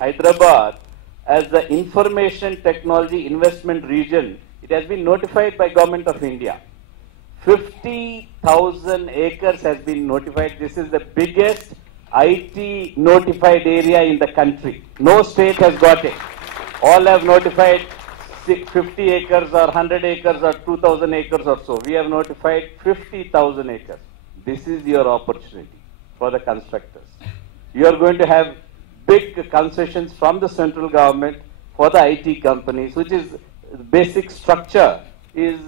Hyderabad as the information technology investment region, it has been notified by Government of India. 50,000 acres has been notified. This is the biggest IT notified area in the country. No state has got it. All have notified 50 acres or 100 acres or 2,000 acres or so. We have notified 50,000 acres. This is your opportunity for the constructors. You are going to have big concessions from the central government for the IT companies, which is basic structure is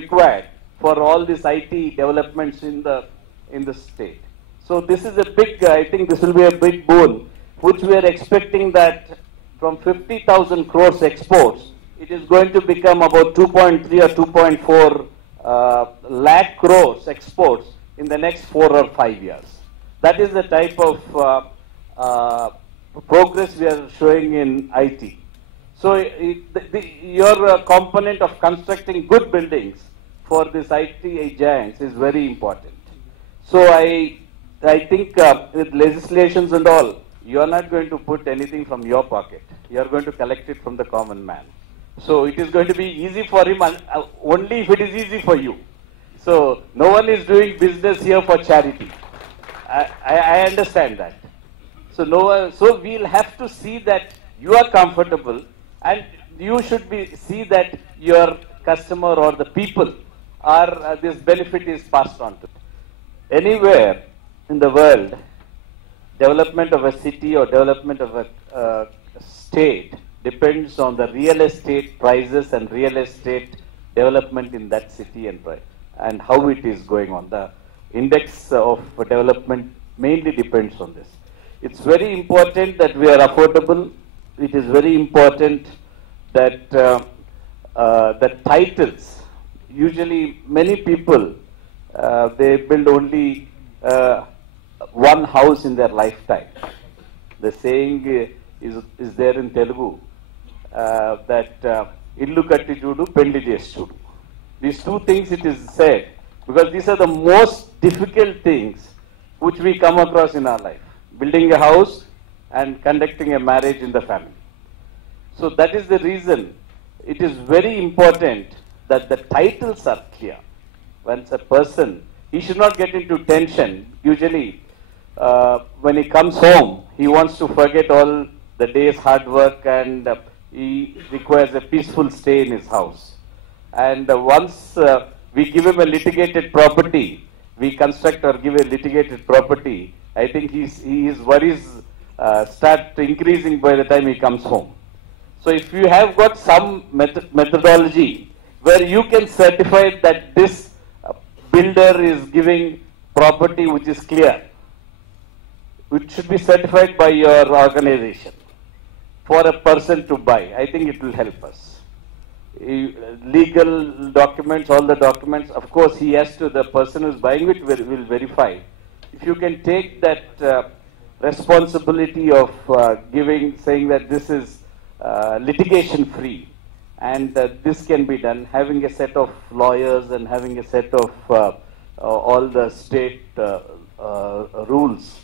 required for all these IT developments in the state. So this is a big, I think this will be a big boon, which we are expecting that from 50,000 crores exports, it is going to become about 2.3 or 2.4 lakh crores exports in the next 4 or 5 years. That is the type of progress we are showing in IT. So your component of constructing good buildings for this IT giants is very important. So I think with legislations and all, you are not going to put anything from your pocket. You are going to collect it from the common man. So it is going to be easy for him only if it is easy for you. So no one is doing business here for charity. I understand that. So so we'll have to see that you are comfortable, and you should see that your customer or the people are this benefit is passed on to. Anywhere in the world, development of a city or development of a state depends on the real estate prices and real estate development in that city and how it is going on. The index of development mainly depends on this. It's very important that we are affordable. It is very important that the titles, usually many people, they build only one house in their lifetime. The saying is there in Telugu that illu katti chudu, pelli chesi chudu. These two things it is said because these are the most difficult things which we come across in our life. Building a house and conducting a marriage in the family. So that is the reason it is very important that the titles are clear. Once a person, he should not get into tension. Usually when he comes home, he wants to forget all the day's hard work and he requires a peaceful stay in his house. And once we give him a litigated property, we construct or give a litigated property, I think his worries start increasing by the time he comes home. So if you have got some methodology where you can certify that this builder is giving property which is clear, which should be certified by your organization for a person to buy, I think it will help us. Legal documents, all the documents, of course he has to, the person who is buying it will verify. If you can take that responsibility of saying that this is litigation free and this can be done, having a set of lawyers and having a set of all the state rules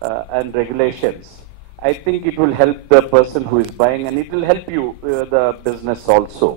and regulations, I think it will help the person who is buying and it will help you, the business also.